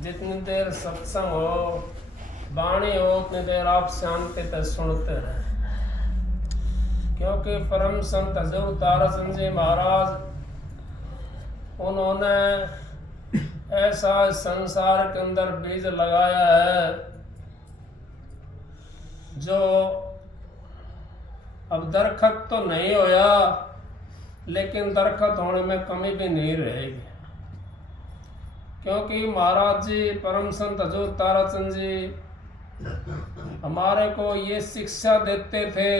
जितनी देर सत्संग हो, वाणी हो, उतनी देर आप शांति से सुनते रहें। क्योंकि परम संत हजूर ताराचंद जी महाराज, उन्होंने ऐसा संसार के अंदर बीज लगाया है जो अब दरखत तो नहीं होया, लेकिन दरखत होने में कमी भी नहीं रहेगी। क्योंकि महाराज जी परम संत हजूर ताराचंद जी हमारे को ये शिक्षा देते थे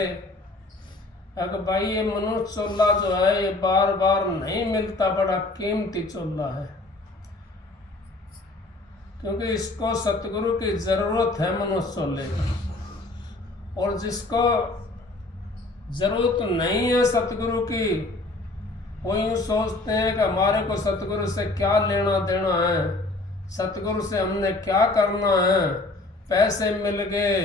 कि भाई ये मनुष्य चोला जो है ये बार बार नहीं मिलता, बड़ा कीमती चोला है। क्योंकि इसको सतगुरु की जरूरत है मनुष्य चोले की, और जिसको जरूरत नहीं है सतगुरु की, वो यूँ सोचते हैं कि हमारे को सतगुरु से क्या लेना देना है, सतगुरु से हमने क्या करना है, पैसे मिल गए,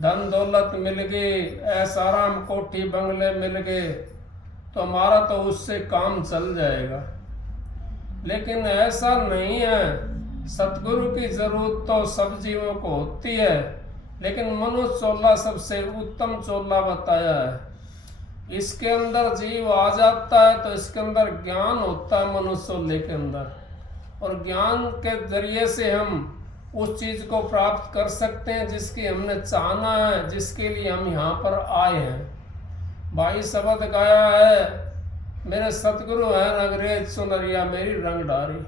धन दौलत मिल गई, ऐसा आराम कोठी बंगले मिल गए तो हमारा तो उससे काम चल जाएगा। लेकिन ऐसा नहीं है। सतगुरु की जरूरत तो सब जीवों को होती है, लेकिन मनुष्य चोला सबसे उत्तम चोला बताया है। इसके अंदर जीव आ जाता है तो इसके अंदर ज्ञान होता है मनुष्य चोले के अंदर, और ज्ञान के जरिए से हम उस चीज को प्राप्त कर सकते हैं जिसकी हमने चाहना है, जिसके लिए हम यहाँ पर आए हैं। भाई शब्द गाया है, मेरे सतगुरु है अंग्रेज चुनरिया मेरी रंग डारी।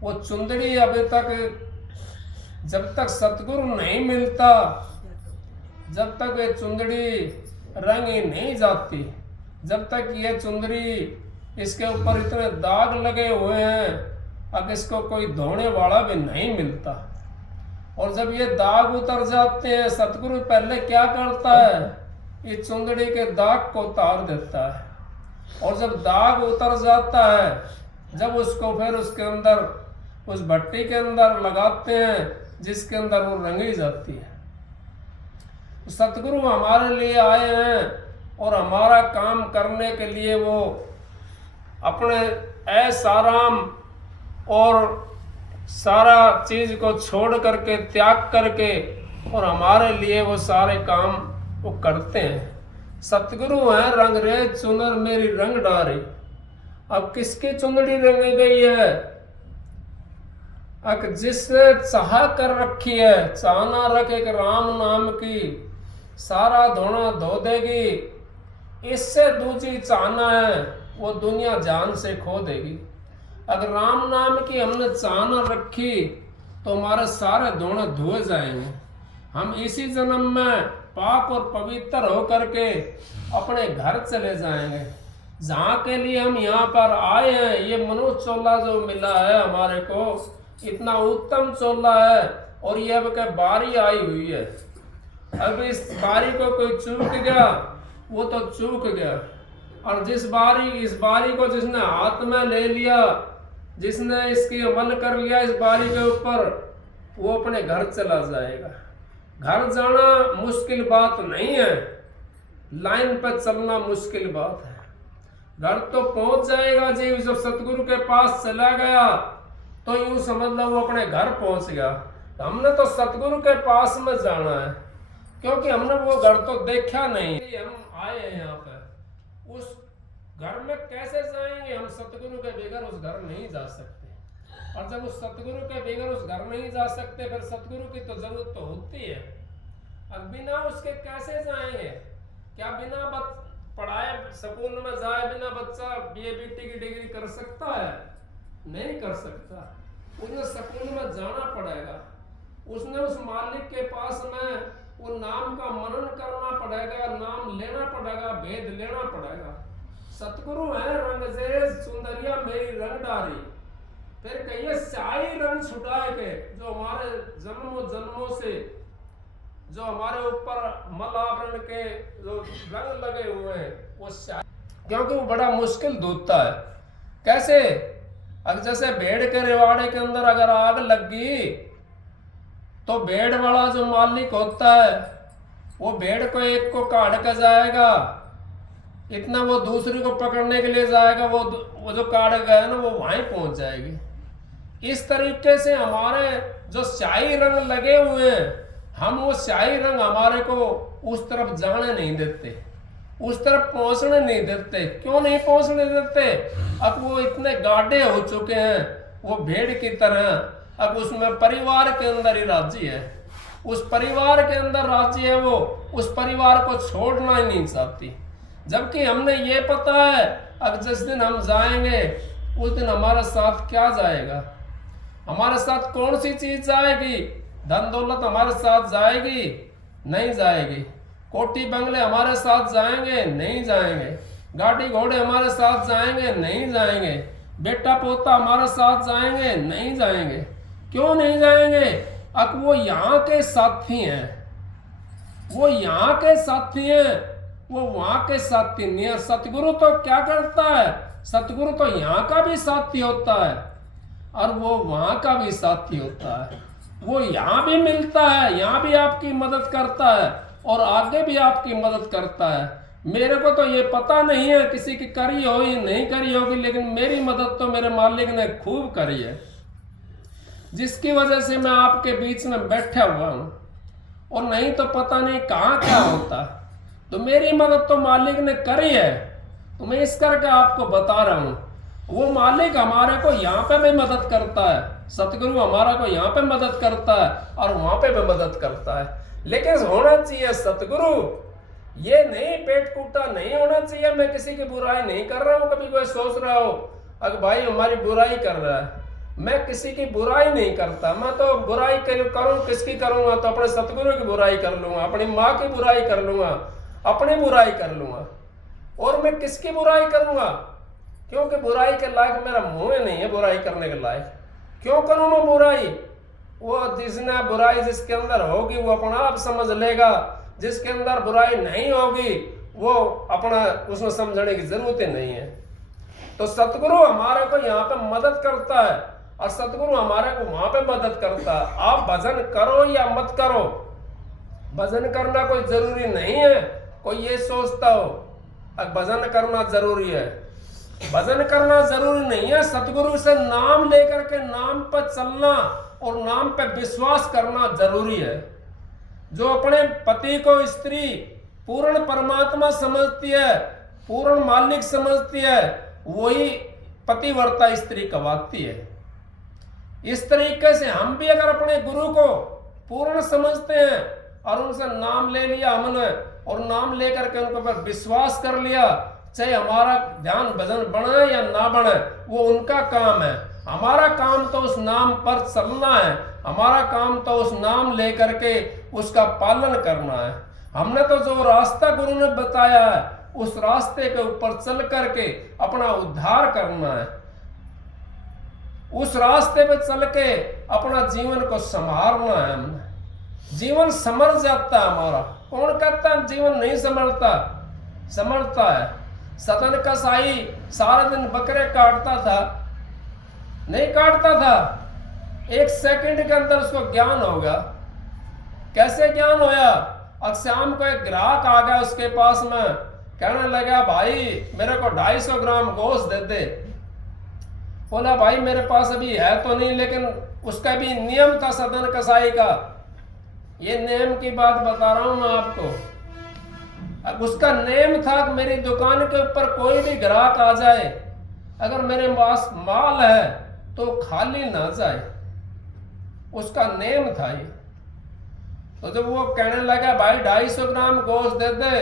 वो चुंदड़ी अभी तक, जब तक सतगुरु नहीं मिलता, जब तक ये चुंदड़ी रंग ही नहीं जाती, जब तक ये चुंदड़ी, इसके ऊपर इतने दाग लगे हुए हैं, अब इसको कोई धोने वाला भी नहीं मिलता। और जब ये दाग उतर जाते हैं, सतगुरु पहले क्या करता है, ये चुंदड़ी के दाग को उतार देता है। और जब दाग उतर जाता है, जब उसको फिर उसके अंदर, उस भट्टी के अंदर लगाते हैं जिसके अंदर वो रंगी जाती है। सतगुरु हमारे लिए आए हैं और हमारा काम करने के लिए वो अपने ऐसा आराम और सारा चीज को छोड़ करके, त्याग करके, और हमारे लिए वो सारे काम वो करते हैं। सतगुरु है रंगरेज चुनर मेरी रंग डारी। अब किसकी चुंदड़ी रंगी गई है? अक जिसने चाह कर रखी है, चाहना रखे कि राम नाम की सारा धोना धो देगी, इससे दूसरी चाहना है वो दुनिया जान से खो देगी। अगर राम नाम की हमने चाहना रखी तो हमारे सारे धोने धुए जाएंगे। हम इसी जन्म में पाक और पवित्र होकर के अपने घर चले जाएंगे, जहाँ के लिए हम यहाँ पर आए हैं। ये मनुष्य चोला जो मिला है हमारे को, इतना उत्तम चोला है, और ये अब के बारी आई हुई है। अब इस बारी को कोई चूक गया वो तो चूक गया, और इस बारी को जिसने हाथ में ले लिया, जिसने इसकी अमल कर लिया इस बारी के ऊपर, वो अपने घर चला जाएगा। घर जाना मुश्किल बात नहीं है, लाइन पर चलना मुश्किल बात है। घर तो पहुंच जाएगा जीव, जब सतगुरु के पास चला गया तो यूं समझ लो वो अपने घर पहुंच गया। हमने तो सतगुरु के पास में जाना है, क्योंकि हमने वो घर तो देखा नहीं। हम आए हैं यहाँ पर, उस घर में कैसे जाएंगे? हम सतगुरु के बगैर उस घर नहीं जा सकते, और जब उस सतगुरु के बगैर उस घर नहीं जा सकते, फिर सतगुरु की तो जरूरत तो होती है। अब बिना उसके कैसे जाएंगे? क्या बिना पढ़ाए स्कूल में जाए बिना बच्चा BA-BT की डिग्री कर सकता है? नहीं कर सकता। उन्हें स्कूल में जाना पड़ेगा, उसने उस मालिक के पास में वो नाम का मनन करना पड़ेगा, नाम लेना पड़ेगा, भेद लेना पड़ेगा। सतगुरु है रंगजेज सुंदरिया मेरी रंग डारी। फिर कहिए स्याही रंग छुटाए के, जो हमारे जन्मों जन्मों से जो हमारे ऊपर मल आवरण के जो रंग लगे हुए हैं, वो स्याही, क्योंकि वो बड़ा मुश्किल धोता है। कैसे? अगर जैसे भेड़ के रेवाड़े के अंदर अगर आग लग गई तो भेड़ वाला जो मालिक होता है वो भेड़ को एक को काट कर जाएगा, इतना वो दूसरी को पकड़ने के लिए जाएगा, वो जो काट गया ना वो वहीं पहुंच जाएगी। इस तरीके से हमारे जो स्याही रंग लगे हुए हैं, हम वो स्याही रंग हमारे को उस तरफ जाने नहीं देते, उस तरफ पहुंचने नहीं देते। क्यों नहीं पहुंचने देते? अब वो इतने गाढ़े हो चुके हैं, वो भेड़ की तरह। अब उसमें परिवार के अंदर ही राज्य है, उस परिवार के अंदर राज्य है, वो उस परिवार को छोड़ना ही नहीं चाहती। जबकि हमने ये पता है अब जिस दिन हम जाएंगे उस दिन हमारे साथ क्या जाएगा, हमारे साथ कौन सी चीज जाएगी? धन दौलत हमारे साथ जाएगी? नहीं जाएगी। कोठी बंगले हमारे साथ जाएंगे? नहीं जाएंगे। गाड़ी घोड़े हमारे साथ जाएंगे? नहीं जाएंगे। बेटा पोता हमारे साथ जाएंगे? नहीं जाएंगे। क्यों नहीं जाएंगे? अब वो यहाँ के साथी हैं, वो यहाँ के साथी हैं, वो वहां के साथी नहीं है। सतगुरु तो क्या करता है? सतगुरु तो यहाँ का भी साथी होता है और वो वहां का भी साथी होता है। वो यहाँ भी मिलता है, यहाँ भी आपकी मदद करता है और आगे भी आपकी मदद करता है। मेरे को तो ये पता नहीं है किसी की करी हो या नहीं करी होगी, लेकिन मेरी मदद तो मेरे मालिक ने खूब करी है, जिसकी वजह से मैं आपके बीच में बैठा हुआ हूं। और नहीं तो पता नहीं कहाँ क्या होता। तो मेरी मदद तो मालिक ने करी है, तो मैं इस करके आपको बता रहा हूं। वो मालिक हमारे को यहाँ पे भी मदद करता है, सतगुरु हमारा को यहाँ पे मदद करता है और वहां पे भी मदद करता है। लेकिन होना चाहिए सतगुरु, ये नहीं पेट कूटा नहीं होना चाहिए। मैं किसी की बुराई नहीं कर रहा हूँ। कभी कोई सोच रहा हो अगर भाई हमारी बुराई कर रहा है, मैं किसी की बुराई नहीं करता। मैं तो बुराई करूँ किसकी करूंगा? तो अपने सतगुरु की बुराई कर लूंगा, अपनी माँ की बुराई कर लूंगा, अपनी बुराई कर लूंगा। और मैं किसकी बुराई करूंगा? क्योंकि बुराई के लायक मेरा मुंह ही नहीं है बुराई करने के लायक। क्यों करूं मैं बुराई? वो जिसने बुराई जिसके अंदर होगी वो अपना आप समझ लेगा, जिसके अंदर बुराई नहीं होगी वो अपना उसमें समझने की जरूरत ही नहीं है। तो सतगुरु हमारे को यहाँ पे मदद करता है और सतगुरु हमारे को वहां पे मदद करता है। आप भजन करो या मत करो, भजन करना कोई जरूरी नहीं है। कोई ये सोचता हो अब भजन करना जरूरी है, भजन करना जरूरी नहीं है। सतगुरु से नाम लेकर के नाम पर चलना और नाम पे विश्वास करना जरूरी है। जो अपने पति को स्त्री पूर्ण परमात्मा समझती है, पूर्ण मालिक समझती है, वही पतिव्रता स्त्री कहलाती है। इस तरीके से हम भी अगर अपने गुरु को पूर्ण समझते हैं और उनसे नाम ले लिया हमने और नाम लेकर के उनके ऊपर विश्वास कर लिया, चाहे हमारा ध्यान भजन बने या ना बने वो उनका काम है। हमारा काम तो उस नाम पर चलना है, हमारा काम तो उस नाम लेकर के उसका पालन करना है। हमने तो जो रास्ता गुरु ने बताया है उस रास्ते के ऊपर चल करके अपना उद्धार करना है। उस रास्ते पे चल के अपना जीवन को संभालना है। हमने जीवन संभल जाता है हमारा। कौन कहता है जीवन नहीं संभलता? संभलता है। सदन कसाई सारा दिन बकरे काटता था? नहीं काटता था। एक सेकंड के अंदर उसको ज्ञान होगा। कैसे ज्ञान होया? अब शाम को एक ग्राहक आ गया उसके पास में, कहने लगा भाई मेरे को 250 ग्राम गोश्त दे दे। बोला भाई मेरे पास अभी है तो नहीं, लेकिन उसका भी नियम था सदन कसाई का। ये नियम की बात बता रहा हूं मैं आपको। अब उसका नेम था कि मेरी दुकान के ऊपर कोई भी ग्राहक आ जाए, अगर मेरे पास माल है तो खाली ना जाए। उसका नेम था ये। तो जब वो कहने लगा भाई 250 ग्राम गोश्त दे दे,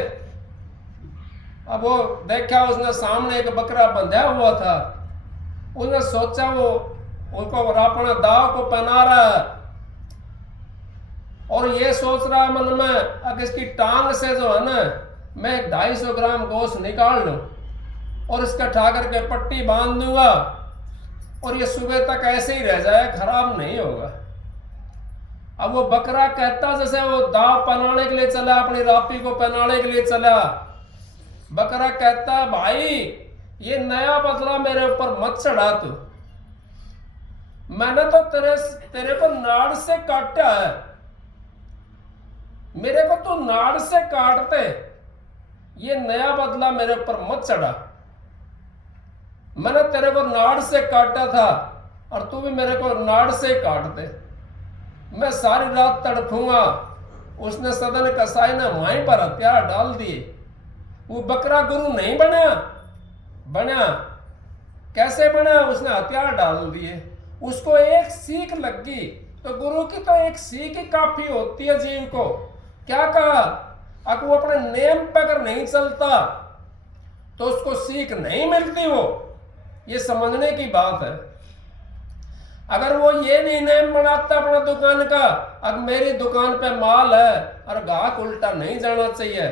अब वो देखा उसने सामने एक बकरा बंधा हुआ था। उसने सोचा वो उनको अपना दाव को पहना रहा है और ये सोच रहा मन में अगर इसकी टांग से जो है ना मैं 250 ग्राम गोश्त निकाल लूं और इसका ठाकर के पट्टी बांध दूंगा और ये सुबह तक ऐसे ही रह जाए, खराब नहीं होगा। अब वो बकरा कहता जैसे वो दाव पहनाने के लिए चला, अपनी रापी को पहनाने के लिए चला। बकरा कहता भाई ये नया बदला मेरे ऊपर मत चढ़ा तू, मैंने तो तेरे को नाड़ से काटा है, मेरे को तो नाड़ से काटते, ये नया बदला मेरे ऊपर मत चढ़ा। मैंने तेरे को नाड़ से काटा था और तू भी मेरे को नाड़ से काट दे, मैं सारी रात तड़फूंगा। उसने सदन कसाई ने वहीं पर हथियार डाल दिए। वो बकरा गुरु नहीं बना कैसे बना? उसने हथियार डाल दिए, उसको एक सीख लग गई। तो गुरु की तो एक सीख ही काफी होती है जीव को। क्या कहा? अगर वो अपने नियम पर अगर नहीं चलता तो उसको सीख नहीं मिलती। वो ये समझने की बात है। अगर वो ये नहीं नियम बनाता अपना दुकान का, अब मेरी दुकान पे माल है और ग्राहक उल्टा नहीं जाना चाहिए,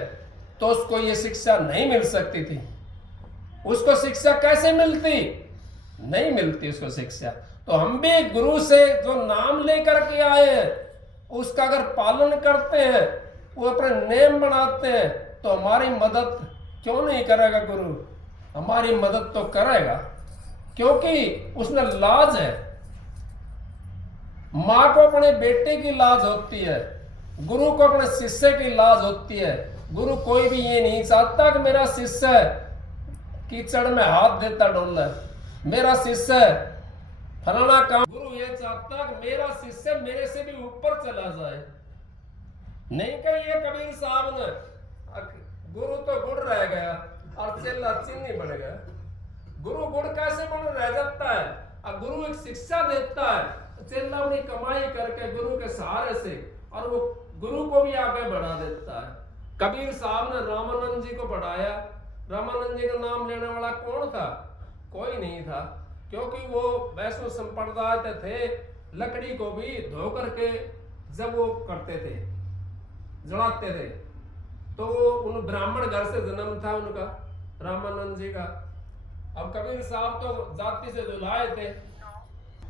तो उसको ये शिक्षा नहीं मिल सकती थी। उसको शिक्षा कैसे मिलती? नहीं मिलती उसको शिक्षा। तो हम भी गुरु से जो नाम लेकर के आए हैं उसका अगर पालन करते हैं, वो अपने नियम बनाते हैं, तो हमारी मदद क्यों नहीं करेगा गुरु? हमारी मदद तो करेगा, क्योंकि उसने लाज है। माँ को अपने बेटे की लाज होती है, गुरु को अपने शिष्य की लाज होती है। गुरु कोई भी ये नहीं चाहता कि मेरा शिष्य कीचड़ में हाथ देता डोले, मेरा शिष्य फलाना काम। गुरु ये चाहता कि मेरा शिष्य मेरे से भी ऊपर चला जाए। नहीं कही ये कबीर साहब ने, गुरु तो गुड़ रह गया और चेला चीनी बन गया। गुरु गुड़ कैसे बन रह जाता है? अब गुरु एक शिक्षा देता है, चेला अपनी कमाई करके गुरु के सहारे से, और वो गुरु को भी आगे बढ़ा देता है। कबीर साहब ने रामानंद जी को बढ़ाया। रामानंद जी का नाम लेने वाला कौन था? कोई नहीं था, क्योंकि वो वैष्णव संप्रदाय के थे। लकड़ी को भी धो करके जब वो करते थे, जलाते थे, तो वो उन ब्राह्मण घर से जन्म था उनका, रामानंद जी का। अब कबीर साहब तो जाति से जुलाए थे,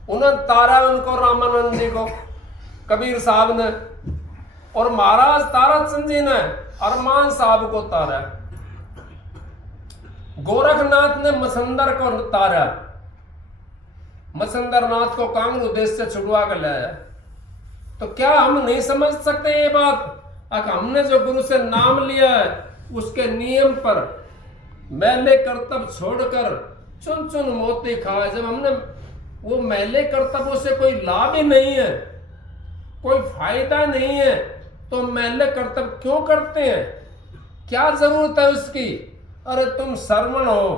उन्होंने तारा उनको, रामानंद जी को कबीर साहब ने, और महाराज ताराचंद जी ने अरमान साहब को तारा। गोरखनाथ ने मसंदर को तारा, मसंदर नाथ को कांगरू देश से छुड़वा कर लाया। तो क्या हम नहीं समझ सकते ये बात? अगर हमने जो गुरु से नाम लिया है उसके नियम पर मैले कर्तव्य छोड़कर चुन चुन मोती खाए, जब हमने वो मैले कर्तव्यों से कोई लाभ ही नहीं है, कोई फायदा नहीं है, तो मैले कर्तव्य क्यों करते हैं? क्या जरूरत है उसकी? अरे तुम श्रवण हो,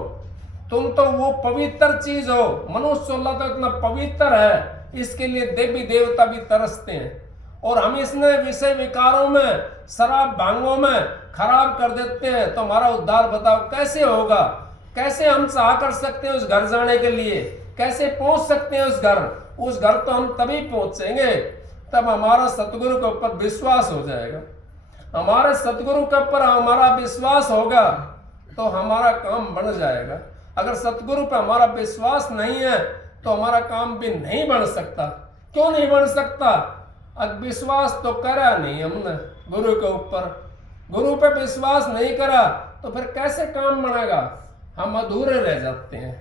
तुम तो वो पवित्र चीज हो। मनुष्य अल्लाह तो इतना पवित्र है, इसके लिए देवी देवता भी तरसते हैं, और हम इसने विषय विकारों में, शराब भांगों में खराब कर देते हैं। तो हमारा उद्धार बताओ कैसे होगा? कैसे हम चाह कर सकते हैं उस घर जाने के लिए? कैसे पहुंच सकते हैं उस घर? उस घर तो हम तभी पहुंचेंगे तब हमारा सतगुरु के ऊपर विश्वास हो जाएगा। हमारे सतगुरु के ऊपर हमारा विश्वास होगा तो हमारा काम बन जाएगा। अगर सतगुरु पर हमारा विश्वास नहीं है तो हमारा काम भी नहीं बन सकता। क्यों नहीं बन सकता? अब विश्वास तो करा नहीं हमने गुरु के ऊपर, गुरु पे विश्वास नहीं करा तो फिर कैसे काम बनेगा? हम अधूरे रह जाते हैं।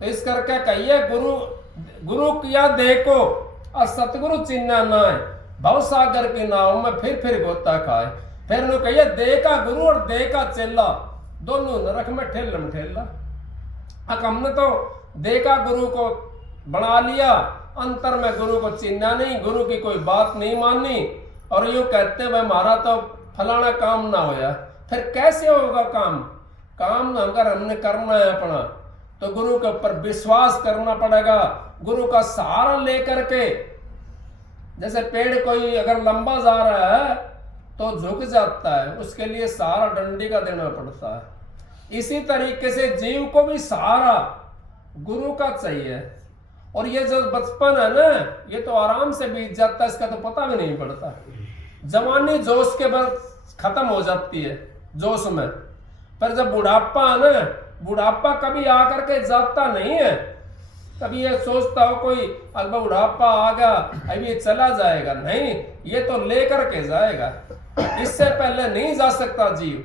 तो इस करके कहिए गुरु किया देखो और सतगुरु चिन्ह नाय, भव सागर की नाव में फिर गोता खाए। फिर नो कहिए दे का गुरु और दे का चेला, दोनों नरक में ठेलम ठेला। अब हमने तो दे का गुरु को बना लिया, अंतर में गुरु को चिन्हा नहीं, गुरु की कोई बात नहीं मानी, और यूं कहते हुए हमारा तो फलाना काम ना होया। फिर कैसे होगा काम? काम अगर हमने करना है अपना तो गुरु के ऊपर विश्वास करना पड़ेगा। गुरु का सहारा लेकर के, जैसे पेड़ कोई अगर लंबा जा रहा है तो झुक जाता है, उसके लिए सहारा डंडी का देना पड़ता है। इसी तरीके से जीव को भी सहारा गुरु का चाहिए। और ये जो बचपन है ना, ये तो आराम से बीत जाता है, इसका तो पता भी नहीं पड़ता। जवानी जोश के बाद खत्म हो जाती है, जोश में। पर जब बुढ़ापा है ना, बुढ़ापा कभी आकर के जाता नहीं है। कभी ये सोचता हो कोई अब बुढ़ापा आ गया अभी ये चला जाएगा, नहीं, ये तो लेकर के जाएगा। इससे पहले नहीं जा सकता जीव।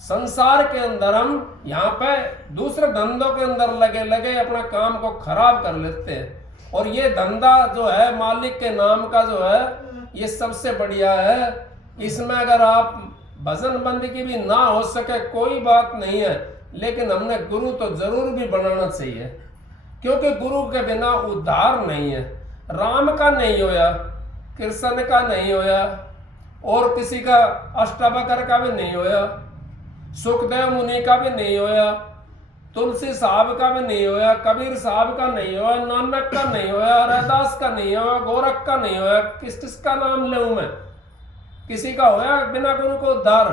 संसार के अंदर हम यहाँ पे दूसरे धंधों के अंदर लगे अपना काम को खराब कर लेते हैं। और ये धंधा जो है मालिक के नाम का जो है, ये सबसे बढ़िया है। इसमें अगर आप भजन बंदगी भी ना हो सके कोई बात नहीं है, लेकिन हमने गुरु तो जरूर भी बनाना चाहिए। क्योंकि गुरु के बिना उद्धार नहीं है। राम का नहीं होया, कृष्ण का नहीं होया, और किसी का अष्टावक्र का भी नहीं होया, सुखदेव मुनि का भी नहीं होया, तुलसी साहब का भी नहीं होया, कबीर साहब का नहीं होया, नानक का नहीं होया, रैदास का नहीं होया, गोरख का नहीं होया। किस किसका नाम लूं मैं? किसी का होया बिना गुरु को उद्धार?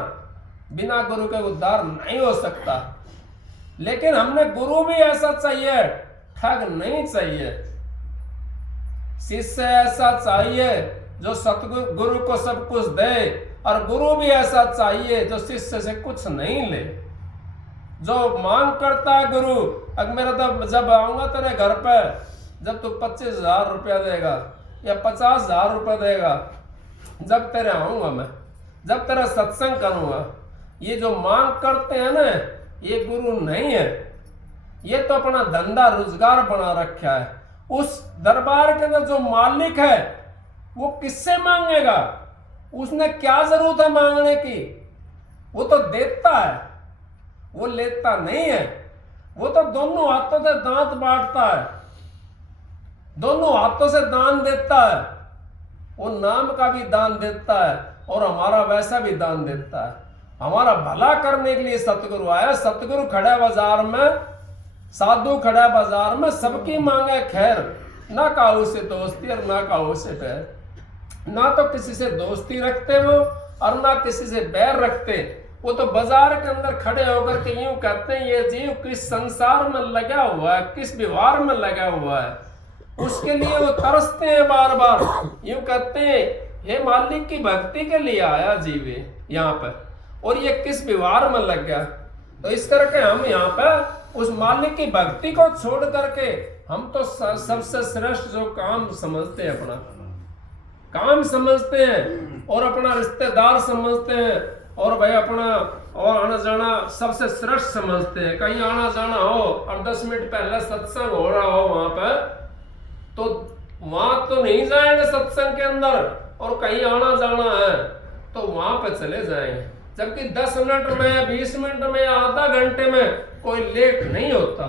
बिना गुरु के उद्धार नहीं हो सकता। लेकिन हमने गुरु भी ऐसा चाहिए, ठग नहीं चाहिए। शिष्य ऐसा चाहिए जो सतगुरु गुरु को सब कुछ दे, और गुरु भी ऐसा चाहिए जो शिष्य से कुछ नहीं ले। जो मांग करता है गुरु, अगर मेरा तो जब आऊंगा तेरे घर पे, जब तू 25,000 रुपया देगा या 50,000 रुपया देगा, जब तेरे आऊंगा मैं, जब तेरा सत्संग करूंगा। ये जो मांग करते हैं ना, ये गुरु नहीं है। ये तो अपना धंधा रोजगार बना रखा है। उस दरबार के अंदर जो मालिक है वो किससे मांगेगा? उसने क्या जरूरत है मांगने की? वो तो देता है, वो लेता नहीं है। वो तो दोनों हाथों से दांत बांटता है, दोनों हाथों से दान देता है। वो नाम का भी दान देता है और हमारा वैसा भी दान देता है। हमारा भला करने के लिए सतगुरु आया। सतगुरु खड़ा बाजार में, साधु खड़ा बाजार में, सबकी मांगे खैर, ना काहू से दोस्ती और ना काहू से बैर। ना तो किसी से दोस्ती रखते वो और ना किसी से बैर रखते। वो तो बाजार के अंदर खड़े होकर के यूं कहते हैं, ये जीव किस संसार में लगा हुआ है, किस व्यवहार में लगा हुआ है। उसके लिए वो तरसते हैं बार बार, यूं कहते हैं, हे मालिक की भक्ति के लिए आया जीव यहाँ पर, और ये किस व्यवहार में लग गया। तो इस करके हम यहाँ पे उस मालिक की भक्ति को छोड़ करके हम तो सबसे श्रेष्ठ जो काम समझते हैं, अपना काम समझते हैं और अपना रिश्तेदार समझते हैं, और भाई अपना और आना जाना सबसे श्रेष्ठ समझते हैं। कहीं आना जाना हो और 10 मिनट पहले सत्संग हो रहा हो वहां पर, तो वहां तो नहीं जाएंगे सत्संग के अंदर, और कहीं आना जाना है तो वहां पर चले जाएंगे। जबकि 10 मिनट में, 20 मिनट में, आधा घंटे में कोई लेट नहीं होता।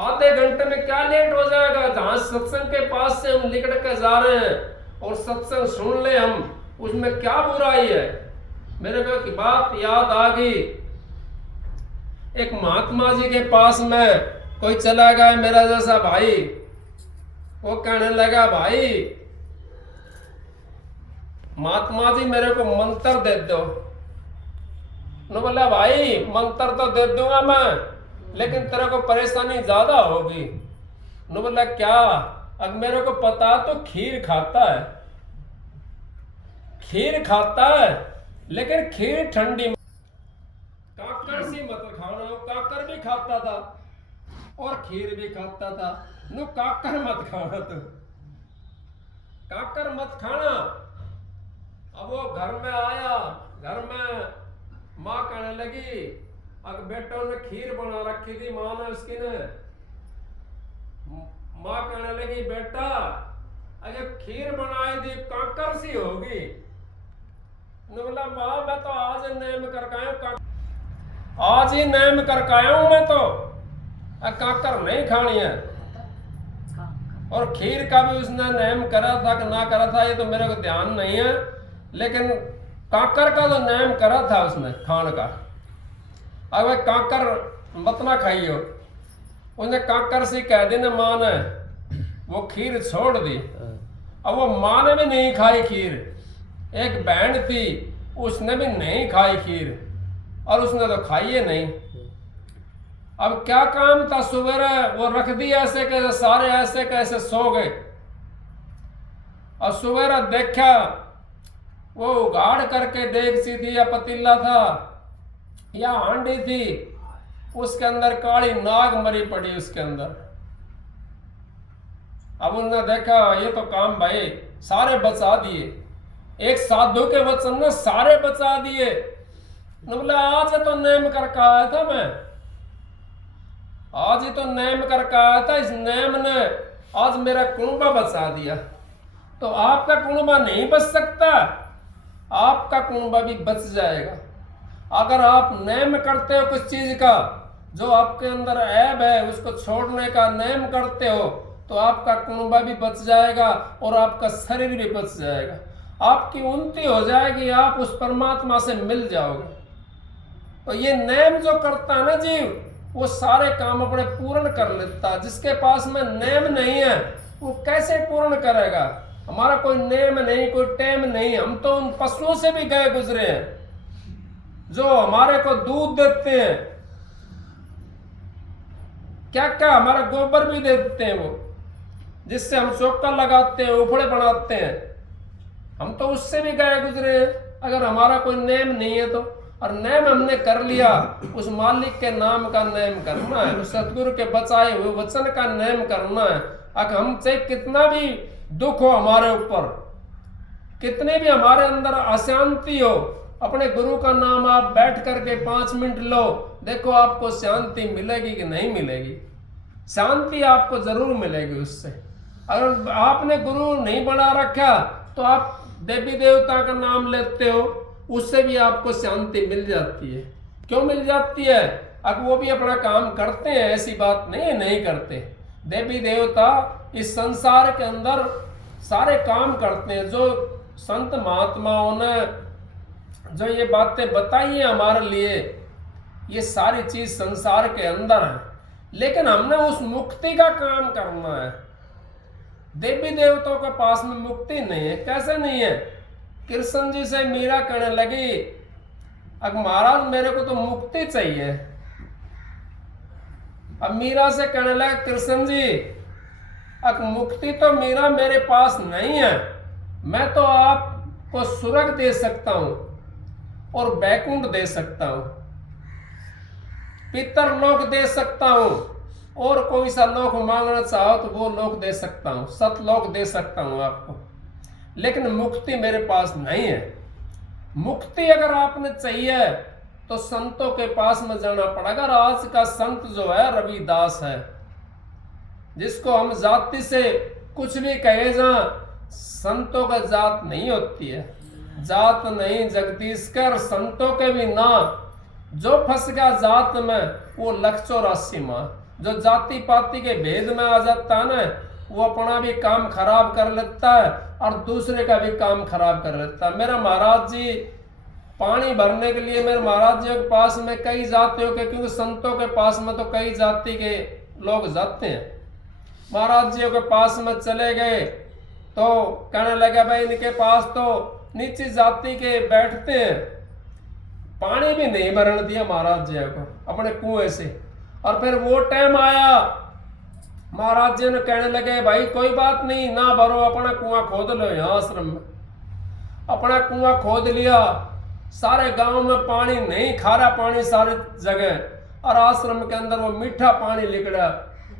आधे घंटे में क्या लेट हो जाएगा? जहां सत्संग के पास से हम निकल के जा रहे हैं और सत्संग सुन ले हम, उसमें क्या बुराई है? मेरे को की बात याद आ गई। एक महात्मा जी के पास में कोई चला गया मेरा जैसा भाई, वो कहने लगा, भाई महात्मा जी मेरे को मंत्र दे दो। न बोला, भाई मंत्र तो दे दूंगा मैं, लेकिन तेरे को परेशानी ज्यादा होगी। न बोला, क्या? अब मेरे को पता तो खीर खाता है, खीर खाता है, लेकिन खीर ठंडी। काकर सी मत खाना। काकर भी खाता था और खीर भी खाता था। नु काकर मत खाना, तो काकर मत खाना। अब वो घर में आया, घर में माँ कहने लगी, अगर बेटों ने खीर बना रखी थी माँ ने, उसकी ने। माँ कहने लगी, बेटा अगर खीर बनाई थी काकर सी होगी। बोला, माँ मैं तो आज नेम करके आया हूं, आज ही नेम करके आया हूं मैं तो, काकर नहीं खानी है। और खीर का भी उसने नेम करा था कि ना करा था ये तो मेरे को ध्यान नहीं है, लेकिन काकर का तो नेम करा था उसने खान का। अब वह काकर मत ना खाइयो। उसने काकर से कह दी ना माँ ने, वो खीर छोड़ दी। अब वो माँ ने भी नहीं खाई खीर। एक बहन थी, उसने भी नहीं खाई खीर, और उसने तो खाई ही नहीं। अब क्या काम था? सुबह वो रख दी ऐसे कैसे, सारे ऐसे कैसे सो गए। और सुबह देखा, वो उगाड़ करके देख सी थी या पतीला था या हांडी थी, उसके अंदर काली नाग मरी पड़ी उसके अंदर। अब उन्होंने देखा ये तो काम भाई सारे बचा दिए, एक साधु के वचन ने सारे बचा दिए। बोला, आज तो नेम करके आया था मैं, आज ही तो नेम करके आया था। इस नेम ने आज मेरा कुणबा बचा दिया। तो आपका कुणबा नहीं बच सकता, आपका कुणबा भी बच जाएगा। अगर आप नेम करते हो कुछ चीज का, जो आपके अंदर ऐब है उसको छोड़ने का नेम करते हो तो आपका कुनबा भी बच जाएगा और आपका शरीर भी बच जाएगा, आपकी उन्नति हो जाएगी, आप उस परमात्मा से मिल जाओगे। तो ये नेम जो करता है ना जीव, वो सारे काम अपने पूर्ण कर लेता है। जिसके पास में नेम नहीं है वो कैसे पूर्ण करेगा? हमारा कोई नेम नहीं, कोई टेम नहीं, हम तो उन पशुओं से भी गए गुजरे हैं जो हमारे को दूध देते हैं, क्या क्या हमारा गोबर भी दे देते हैं, वो जिससे हम चौका लगाते हैं, उफड़े बनाते हैं, हम तो उससे भी गए गुजरे हैं। अगर हमारा कोई नेम नहीं है तो, और नेम हमने कर लिया, उस मालिक के नाम का नेम करना है, उस सतगुरु के बचाए हुए वचन का नेम करना है। अगर हम चाहे कितना भी दुख हो हमारे ऊपर, कितने भी हमारे अंदर अशांति हो, अपने गुरु का नाम आप बैठ करके 5 मिनट लो, देखो आपको शांति मिलेगी कि नहीं मिलेगी? शांति आपको जरूर मिलेगी उससे। अगर आपने गुरु नहीं बना रखा तो आप देवी देवता का नाम लेते हो, उससे भी आपको शांति मिल जाती है। क्यों मिल जाती है? अब वो भी अपना काम करते हैं, ऐसी बात नहीं नहीं करते। देवी देवता इस संसार के अंदर सारे काम करते हैं। जो संत महात्माओं ने जो ये बातें बताई हैं हमारे लिए, ये सारी चीज संसार के अंदर है, लेकिन हमने उस मुक्ति का काम करना है। देवी देवताओं के पास में मुक्ति नहीं है। कैसे नहीं है? कृष्ण जी से मीरा कहने लगी, अब महाराज मेरे को तो मुक्ति चाहिए। अब मीरा से कहने लगा, कृष्ण जी अब मुक्ति तो मीरा मेरे पास नहीं है, मैं तो आपको स्वर्ग दे सकता हूं और बैकुंठ दे सकता हूं, पितरलोक दे सकता हूं, और कोई सा लोक मांगना चाहो तो वो लोक दे सकता हूं, सतलोक दे सकता हूं आपको, लेकिन मुक्ति मेरे पास नहीं है। मुक्ति अगर आपने चाहिए तो संतों के पास में जाना पड़ेगा। आज का संत जो है रविदास है, जिसको हम जाति से कुछ भी कहे जा, संतों का जात नहीं होती है। जात नहीं जगदीश कर संतों के भी ना, जो फंस गया जात में वो 184 माँ। जो जाति पाति के भेद में आ जाता है ना, वो अपना भी काम खराब कर लेता है और दूसरे का भी काम खराब कर लेता है। मेरा महाराज जी पानी भरने के लिए मेरे महाराज जी के पास में कई जातियों के, क्योंकि संतों के पास में तो कई जाति के लोग जाते हैं, महाराज जी के पास में चले गए तो कहने लगे भाई इनके पास तो नीची जाति के बैठते हैं, पानी भी नहीं भरने दिया महाराज जी को अपने कुएं से। और फिर वो टाइम आया, महाराज जी ने कहने लगे भाई कोई बात नहीं, ना भरो, अपना कुआं खोद लो। यहाँ आश्रम में अपना कुआं खोद लिया, सारे गांव में पानी नहीं, खारा पानी सारी जगह, और आश्रम के अंदर वो मीठा पानी निकला।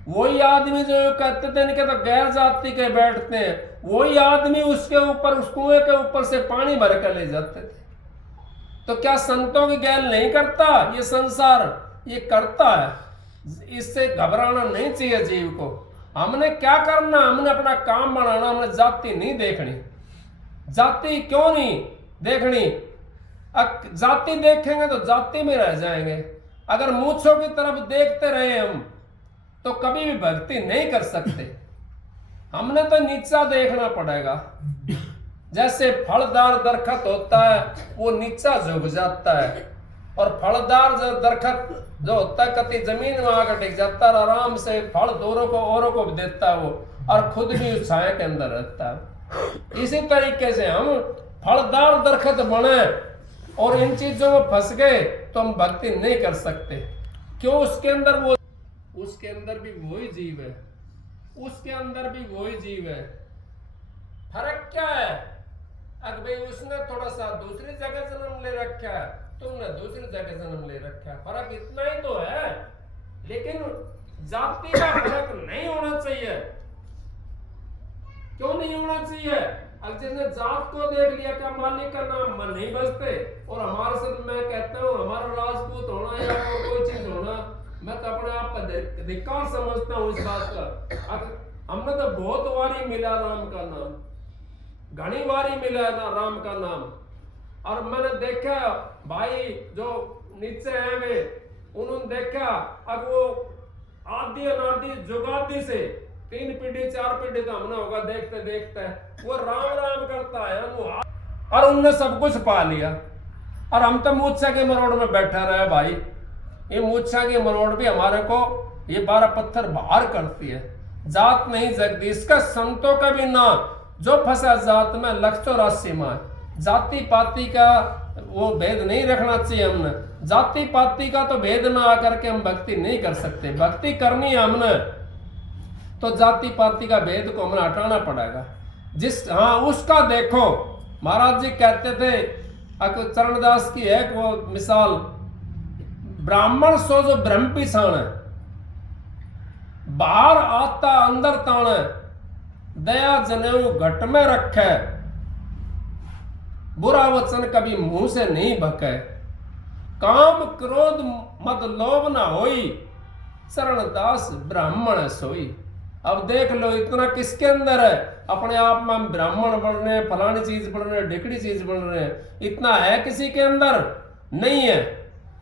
वही आदमी जो कहते थे इनके तो गैर जाति के बैठते हैं, वही आदमी उसके ऊपर, उस कुएं के ऊपर से पानी भर कर ले जाते थे। तो क्या संतों की गैर नहीं करता? ये संसार ये करता है। इससे घबराना नहीं चाहिए जीव को। हमने क्या करना? हमने अपना काम बनाना, हमने जाति नहीं देखनी। जाति क्यों नहीं देखनी? जाति देखेंगे तो जाति में रह जाएंगे। अगर मूंछों की तरफ देखते रहे हम तो कभी भी भक्ति नहीं कर सकते। हमने तो नीचा देखना पड़ेगा। जैसे फलदार दरखत होता है वो नीचा झुक जाता है, और फलदार जो दरखत जो होता है कति जमीन में आकर टिक जाता है, आराम से फल औरों को भी देता है वो, और खुद भी उस छाया के अंदर रहता है। इसी तरीके से हम फलदार दरखत बने और इन चीजों में फंस गए तो हम भक्ति नहीं कर सकते। क्यों? उसके अंदर भी वही जीव है, उसके अंदर भी वही जीव है। फर्क क्या है? अगर भाई उसने थोड़ा सा दूसरी जगह जन्म ले रखा है, तुमने दूसरी जगह जन्म ले रखा है, फर्क इतना ही तो है। लेकिन जाति का फर्क नहीं होना चाहिए। क्यों नहीं होना चाहिए? अब जिसने जात को देख लिया, क्या मालिक का नाम मन नहीं बजते? और हमारे साथ मैं कहता हूँ हमारा राजपूत होना या कोई चीज होना, मैं तो अपने आप का धिक्कार समझता हूँ इस बात का। हमने तो बहुत बारी मिला राम का नाम, घनी बारी मिला ना राम का नाम। और मैंने देखा भाई जो नीचे हैं वे उन्होंने देखा अब वो आदि अनादि जुगादि से 3 पीढ़ी 4 पीढ़ी का हमने होगा देखते देखते वो राम राम करता है और उनने सब कुछ पा लिया। और हम तो मूर्छा के मरोड़ में बैठा रहे भाई। ये मूर्छा की मरोड़ भी हमारे को ये 12 पत्थर बाहर करती है। जात नहीं जगदीश का संतों का भी ना, जो फंसा जात में 184 माँ। जाति पाति का वो भेद नहीं रखना चाहिए हमने। जाति पाति का तो भेद में आकर के हम भक्ति नहीं कर सकते। भक्ति करनी है हमने तो जाति पाति का भेद को हमें हटाना पड़ेगा। हाँ उसका देखो महाराज जी कहते थे, चरणदास की है वो मिसाल, ब्राह्मण सो जो ब्रह्म पिछाण, बाहर आता अंदर ताण, दया जनेऊ घट में रखे, बुरा वचन कभी मुंह से नहीं बके, काम क्रोध मद लोभ ना होई, चरणदास ब्राह्मण सोई। अब देख लो इतना किसके अंदर है, अपने आप में हम ब्राह्मण बन रहे हैं, फलानी चीज बन रहे हैं, ढिकड़ी चीज बन रहे हैं, इतना है किसी के अंदर नहीं है।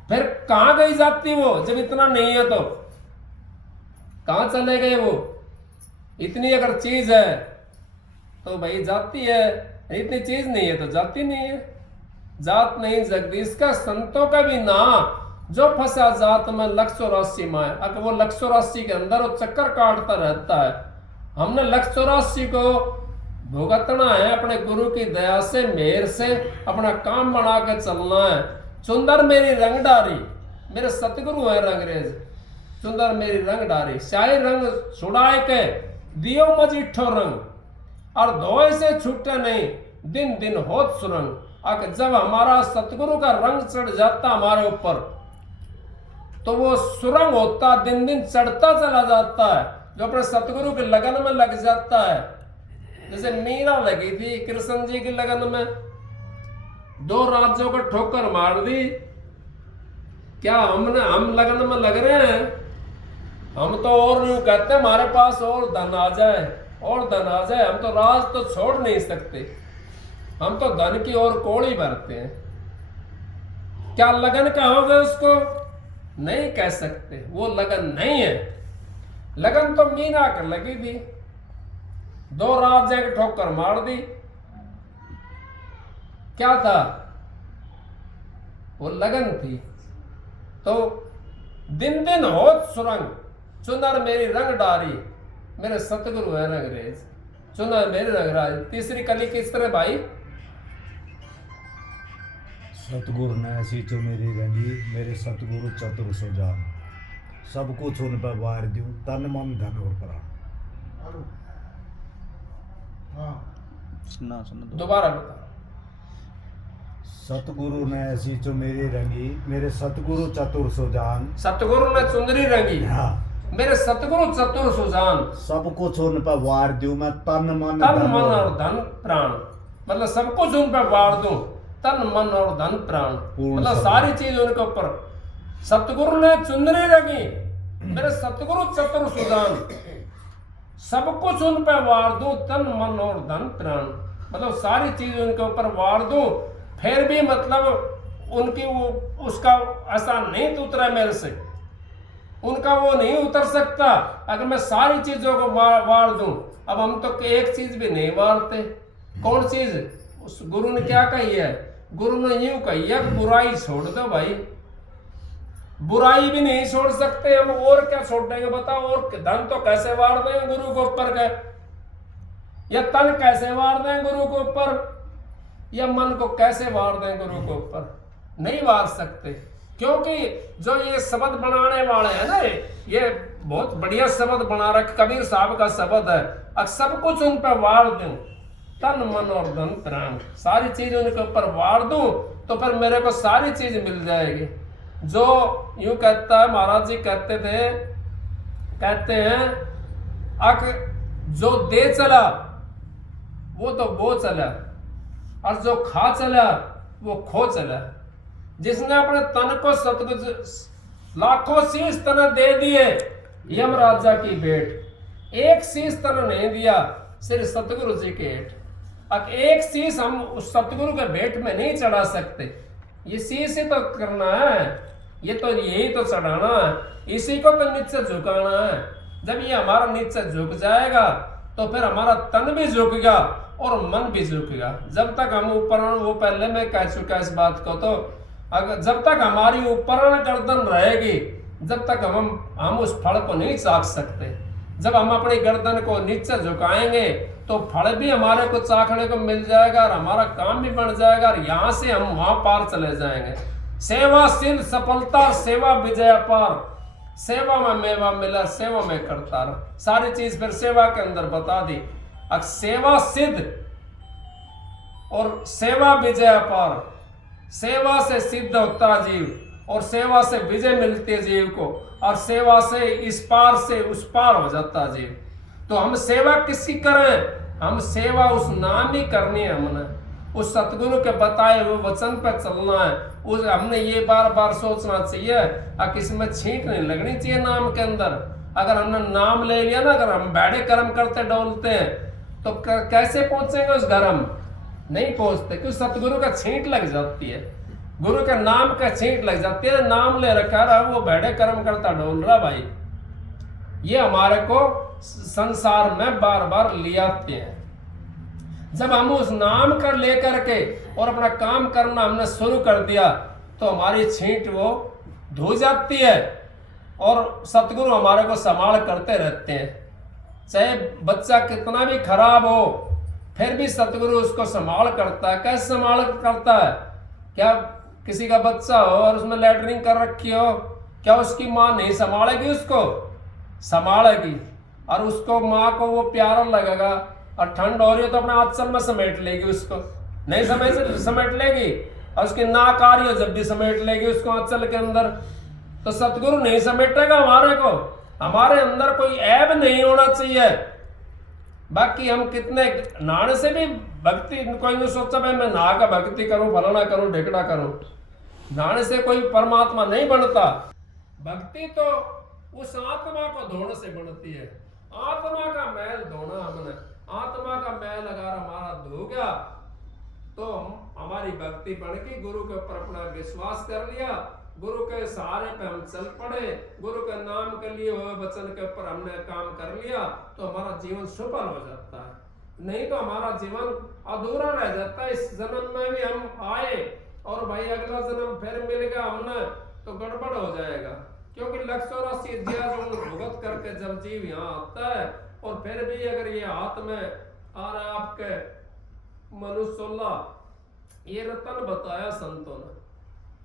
फिर कहां गई जाती वो जब इतना नहीं है तो कहां चले गए वो? इतनी अगर चीज है तो भाई जाती है, इतनी चीज नहीं है तो जाती नहीं है। जात नहीं जगदीश का संतों का भी ना, जो फंसा जात में 184 माँ। अगर वो 184 के अंदर वो चक्कर काटता रहता है। हमने 184 को भुगतना है, अपने गुरु की दया से मेहर से अपना काम बना के चलना है। सुंदर मेरी रंग डारी, मेरे सतगुरु है रंगरेज, सुंदर मेरी रंग डारी, शाही रंग छुड़ाए के दियो मजीठो रंग, और धोए से छूटे नहीं दिन दिन होत सुरंग। अगर जब हमारा सतगुरु का रंग चढ़ जाता हमारे ऊपर तो वो सुरंग होता दिन दिन चढ़ता चला जाता है, जो अपने सतगुरु के लगन में लग जाता है। जैसे मीरा लगी थी कृष्ण जी की लगन में, 2 राज्यों को ठोकर मार दी। क्या हम लगन में लग रहे हैं? हम तो और यूं कहते हैं हमारे पास और धन आ जाए, और धन आ जाए। हम तो राज तो छोड़ नहीं सकते, हम तो धन की ओर कोड़ी भरते हैं। क्या लगन कहोगे उसको? नहीं कह सकते, वो लगन नहीं है। लगन तो मीना कर लगी थी, 2 राज्य की ठोकर मार दी। क्या था? वो लगन थी। तो दिन दिन होत सुरंग, चुनर मेरी रंग डारी, मेरे सतगुरु है रंगरेज, चुनर मेरी रंगराज। तीसरी कली किस तरह भाई? सतगुरु ने ऐसी तो मेरी रंगी, मेरे सतगुरु चतुर सो जान, सब कुछ उन पर वार दूं, तन मन धन और प्राण। दोबारा बता। सतगुरु ने ऐसी तो मेरी रंगी, मेरे सतगुरु चतुर सो जान। सतगुरु ने चुंदरी रंगी, हाँ। मेरे सतगुरु चतुर सुजान, सब कुछ उन पर वार दूं, मैं तन मन और धन प्राण। मतलब सब कुछ उन पर वार दूं, तन मन और धन प्राण, मतलब सारी चीज उनके ऊपर। सतगुरु ने चुंदरी रंगी, मेरे सतगुरु चतुर सुजान, सब कुछ उन पर वार दूं, तन मन और धन प्राण। मतलब सारी चीज उनके ऊपर वार दूं, फिर भी मतलब उनकी वो उसका ऐसा नहीं उतरा मेरे से, उनका वो नहीं उतर सकता अगर मैं सारी चीजों को वार दूं। अब हम तो एक चीज भी नहीं वारते। कौन चीज? उस गुरु ने क्या कही है? गुरु ने यूं कही है, बुराई छोड़ दो भाई। बुराई भी नहीं छोड़ सकते हम, और क्या छोड़ देंगे बताओ? और धन तो कैसे वार देंगे गुरु के ऊपर गए, या तन कैसे वार दें गुरु के ऊपर, या मन को कैसे वार दें गुरु के ऊपर? नहीं वार सकते, क्योंकि जो ये शब्द बनाने वाले हैं ना, ये बहुत बढ़िया शब्द बना रखे, कबीर साहब का शब्द है। अब सब कुछ उन पर वार दूं, तन मन और धन प्राण, सारी चीज उनके ऊपर वार दूं तो फिर मेरे को सारी चीज मिल जाएगी। जो यूं कहता है, महाराज जी कहते हैं अक जो दे चला वो तो बो चला, और जो खा चला वो खो चला। जिसने अपने तन को सतगुरु लाखों शीश तन दे दिए, यम राजा की भेंट, एक शीश तन नहीं दिया सिर्फ सतगुरु जी के हेठ। अब एक शीश हम उस सतगुरु के भेंट में नहीं चढ़ा सकते, ये शीश ही तो करना है। ये तो यही तो चढ़ाना है, इसी को तो नीचे झुकाना है। जब ये हमारा नीचे झुक जाएगा तो फिर हमारा तन भी झुकेगा और मन भी झुकेगा। जब तक हम ऊपर, वो पहले मैं कह चुका इस बात को, तो अगर जब तक हमारी ऊपर गर्दन रहेगी, जब तक हम उस फल को नहीं चाख सकते। जब हम अपनी गर्दन को नीचे झुकाएंगे तो फल भी हमारे को चाखने को मिल जाएगा और हमारा काम भी बन जाएगा और यहाँ से हम वहां पार चले जाएंगे। सेवा सिद्ध सफलता, सेवा विजय पार, सेवा में मेवा मिला, सेवा में करता रहा। सारी चीज फिर सेवा के अंदर बता दी। अब सेवा सिद्ध और सेवा विजय पार, सेवा से सिद्ध होता जीव और सेवा से विजय मिलती है जीव को, और सेवा से इस पार से उस पार हो जाता जीव। तो हम सेवा किसकी करें? हम सेवा उस नाम ही करनी है, हमने उस सतगुरु के बताए हुए वचन पर चलना है। उस हमने ये बार बार सोचना चाहिए कि इसमें छींट नहीं लगनी चाहिए नाम के अंदर। अगर हमने नाम ले लिया ना, अगर हम बैठे कर्म करते डोलते हैं तो कैसे पहुंचेंगे उस घर? हम नहीं पहुंचते, क्योंकि सतगुरु का छींट लग जाती है, गुरु के नाम का छींट लग जाती है। नाम ले रखा रहा, वो बैठे कर्म करता डोल रहा भाई। ये हमारे को संसार में बार बार ले आते हैं। जब हम उस नाम कर लेकर के और अपना काम करना हमने शुरू कर दिया तो हमारी छींट वो धो जाती है और सतगुरु हमारे को संभाल करते रहते हैं। चाहे बच्चा कितना भी खराब हो फिर भी सतगुरु उसको संभाल करता है। कैसे संभाल करता है? क्या किसी का बच्चा हो और उसमें लैटरिन कर रखी हो, क्या उसकी माँ नहीं संभालेगी? उसको संभालेगी और उसको माँ को वो प्यारा लगेगा। और ठंड हो रही है तो अपने आंचल में समेट लेगी, उसको नहीं समेट लेगी, और उसकी नाक आ रही हो जब भी समेट लेगी उसको आंचल के अंदर। तो सतगुरु नहीं समेटेगा हमारे को। हमारे अंदर कोई ऐब नहीं होना चाहिए। बाकी हम कितने नहाने से भी भक्ति, कोई नहीं सोचा भाई मैं नहा का भक्ति करूं, फलाना करूं, ढेकड़ा करूं। नहाने से कोई परमात्मा नहीं बनता। भक्ति तो उस आत्मा को धोने से बनती है। आत्मा का मैल धोना हमने, आत्मा का मैल अगर हमारा धो गया तो हमारी भक्ति बन गई। गुरु के ऊपर अपना विश्वास कर लिया, गुरु के सहारे पे हम चल पड़े, गुरु के नाम के लिए हुए वचन के ऊपर हमने काम कर लिया तो हमारा जीवन सफल हो जाता है। नहीं तो हमारा जीवन अधूरा रह जाता है। इस जन्म में भी हम आए और भाई अगला जन्म फिर मिल गया हमने तो गड़बड़ हो जाएगा। क्योंकि 184 भुगत करके जब जीव यहाँ आता है और फिर भी अगर ये हाथ में आ रहा है आपके मनुष्योल्ला, ये रतन बताया संतों ने,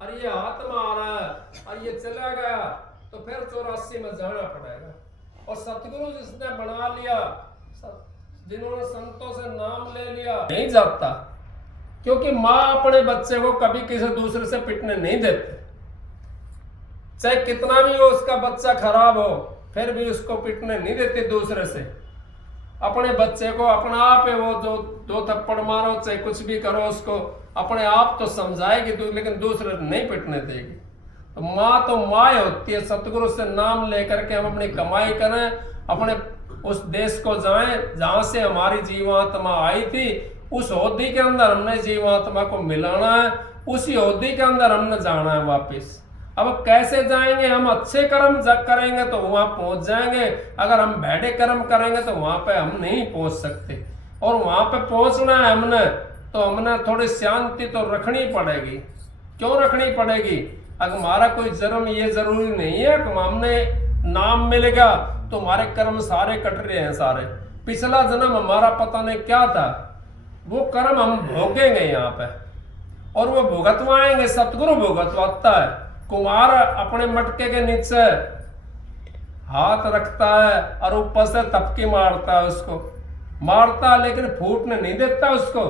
और ये हाथ में आ रहा है और ये चला गया तो फिर 84 में जाना पड़ेगा। और सतगुरु जिसने बना लिया, जिन्होंने संतों से नाम ले लिया, नहीं जाता। क्योंकि माँ अपने बच्चे को कभी किसी दूसरे से पिटने नहीं देते। चाहे कितना भी हो उसका बच्चा खराब हो फिर भी उसको पिटने नहीं देते दूसरे से। अपने बच्चे को अपना आप है, वो जो 2 थप्पड़ मारो चाहे कुछ भी करो उसको अपने आप तो समझाएगी लेकिन दूसरे नहीं पिटने देगी। तो माँ तो माँ होती है। सतगुरु से नाम लेकर के हम अपनी कमाई करें, अपने उस देश को जाएं जहां से हमारी जीवात्मा आई थी, उस होदी के अंदर हमने जीवात्मा को मिलाना है, उसी होदी के अंदर हमने जाना है वापिस। अब कैसे जाएंगे? हम अच्छे कर्म करेंगे तो वहां पहुंच जाएंगे, अगर हम भैड़े कर्म करेंगे तो वहां पे हम नहीं पहुंच सकते। और वहां पे पहुंचना है हमने तो हमने थोड़ी शांति तो रखनी पड़ेगी। क्यों रखनी पड़ेगी? अगर हमारा कोई जन्म ये जरूरी नहीं है कि हमने नाम मिलेगा तो हमारे कर्म सारे कट रहे हैं सारे। पिछला जन्म हमारा पता नहीं क्या था, वो कर्म हम भोगेंगे यहाँ पे और वो भुगतवाएंगे। सतगुरु भुगतवाता है। कुमार अपने मटके के नीचे हाथ रखता है और ऊपर से तपकी मारता है, उसको मारता है लेकिन फूटने नहीं देता उसको।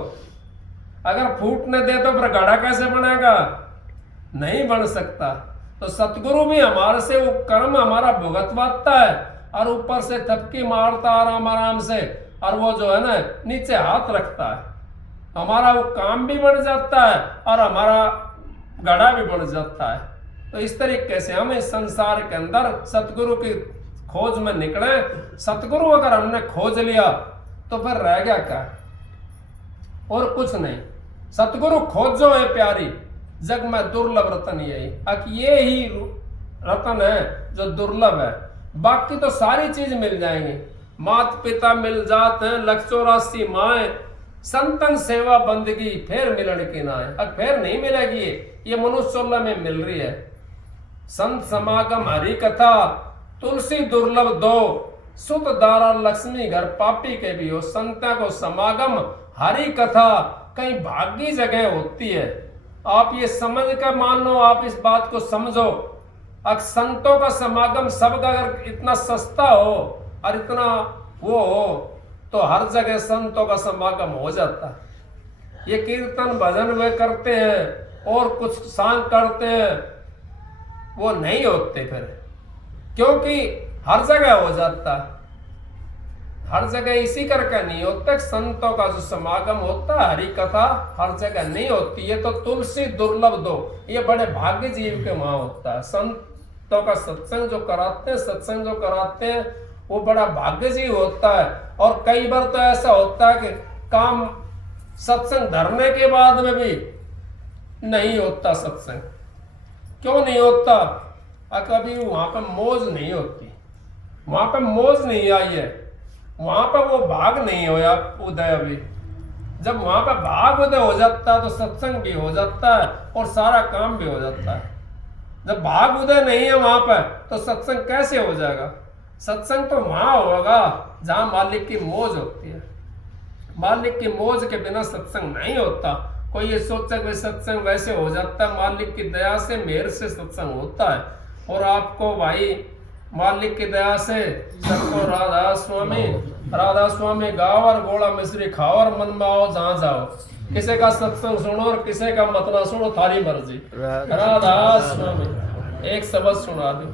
अगर फूटने दे तो फिर घड़ा कैसे बनेगा? नहीं बन सकता। तो सतगुरु भी हमारे से वो कर्म हमारा भुगतवाता है और ऊपर से थपकी मारता आराम आराम से, और वो जो है ना नीचे हाथ रखता है। हमारा वो काम भी बढ़ जाता है और हमारा घड़ा भी बढ़ जाता है। तो इस तरीके से हम इस संसार के अंदर सतगुरु की खोज में निकले। सतगुरु अगर हमने खोज लिया तो फिर रह गया क्या? और कुछ नहीं। सतगुरु खोजो है प्यारी, जग में दुर्लभ रतन यही, अब ये ही रतन है जो दुर्लभ है। बाकी तो सारी चीज मिल जाएंगे, माता पिता मिल जाते हैं, 184 माए, संतन सेवा बंदगी, फिर मिलन की ना है, अब फिर नहीं मिलेगी। ये मनुष्योल्ला में मिल रही है। संत समागम हरि कथा, तुलसी दुर्लभ दो, सुत दारा लक्ष्मी घर पापी के भी हो। संतों को समागम हरि कथा कहीं भागी जगह होती है। आप ये समझ कर मान लो, आप इस बात को समझो, अगर संतों का समागम सबका अगर इतना सस्ता हो और इतना वो हो तो हर जगह संतों का समागम हो जाता है। ये कीर्तन भजन वे करते हैं और कुछ सांग करते हैं, वो नहीं होते फिर, क्योंकि हर जगह हो जाता है। हर जगह इसी करके नहीं होता। संतों का जो समागम होता है, हरि कथा हर जगह नहीं होती है। तो तुलसी दुर्लभ दो, ये बड़े भाग्य जीव के वहां होता है। संतों का सत्संग जो कराते हैं, सत्संग जो कराते हैं, वो बड़ा भाग्य जीव होता है। और कई बार तो ऐसा होता है कि काम सत्संग धरने के बाद में भी नहीं होता सत्संग। क्यों नहीं होता? कभी वहां पर मौज नहीं होती, वहां पर मौज नहीं आई है, वहां पर वो भाग नहीं होया उदय। अभी जब वहां पर भाग उदय हो जाता है तो सत्संग भी हो जाता है और सारा काम भी हो जाता है। जब भाग उदय नहीं है वहां पर तो सत्संग कैसे हो जाएगा? सत्संग तो वहां होगा जहां मालिक की मौज होती है। मालिक की मौज के बिना सत्संग नहीं होता। कोई ये सोचा कि सत्संग वैसे हो जाता है, मालिक की दया से मेहर से सत्संग होता है। और आपको भाई मालिक की दया से सबको राधा स्वामी गाओ और गोला मिश्री खाओ और मन में आओ जहाँ जाओ। किसी का सत्संग सुनो और किसी का मत ना सुनो, थारी मर्जी। राधा स्वामी एक शब्द सुना दो।